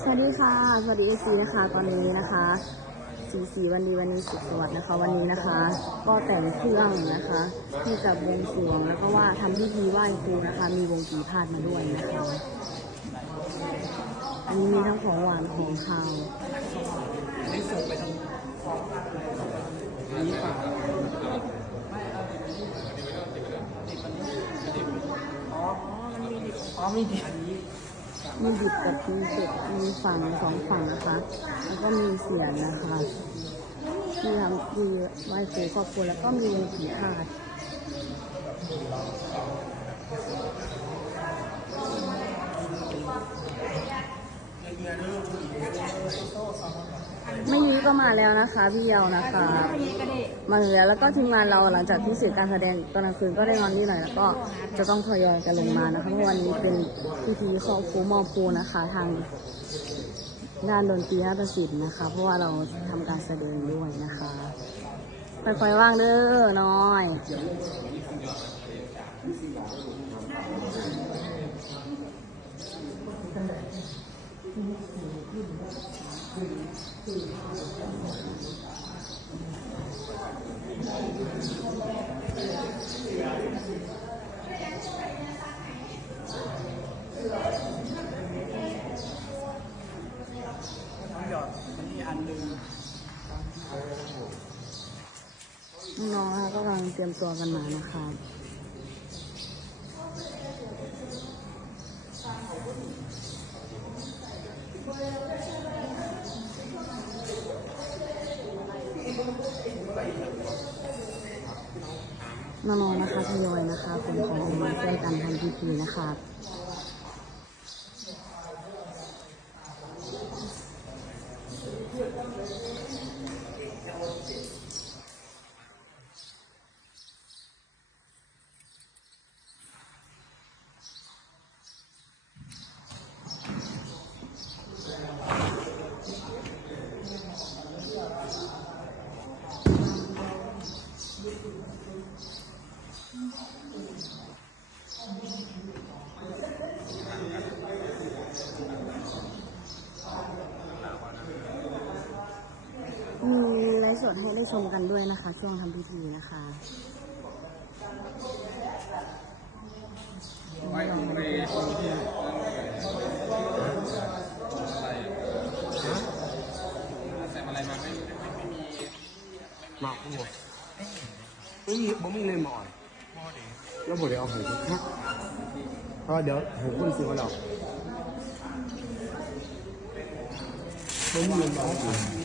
สวัสดีค่ะ สวัสดีเอซีนะคะ ตอนนี้นะคะสีสีวันดีวันนี้สุขสวัสดิ์นะคะ วันนี้นะคะ ก็แต่งเครื่องนะคะ ที่จะบวงสรวงแล้วก็ว่าทำพิธีไหว้ครูนะคะ มีวงปีพาดมาด้วยนะคะอันนี้มีทั้งของหวานของคาวอ๋อมีดิมี ดิบกับมีเผ็ดมีฝั่งสองฝั่งนะคะ แล้วก็มีเสียงนะคะที่ทำคือไหว้ครูครอบครัวแล้วก็มีผีพาด ไม่นี้ก็มาแล้วนะคะพี่เยาวนะคะ มาแล้วแล้วก็ทีมงานเราหลังจากที่เสร็จการแสดงตอนกลางคืนก็ได้นอนนิดหน่อยแล้วก็จะต้องทยอยกันลงมานะคะเพราะวันนี้เป็นพิธีครอบครูมอบครูนะคะ ทางด้านดนตรีนาฏศิลป์นะคะ เพราะว่าเราทำการแสดงด้วยนะคะไปคอยว่างเด้อน้อยอดมั น้องๆนะคะก็กำลังเตรียมตัวกันมานะคะ น้องๆนะคะทยอยนะคะคนของออมาช่วยกันทำพิธีนะคะ มีไลฟ์ส ดให้ได้ชมกันด้วยนะคะ ช่วงทำพิธีนะคะไปไปตรงที่ใส่อะไรมาไม่ไม่มีหมากหัวไม่มีบ่มีเลยหมอนแล้วบ่ได้เอาหูคักเพราะเดี๋ยวหูคุณซื้อมาหรอกบ่มีเลยหมอน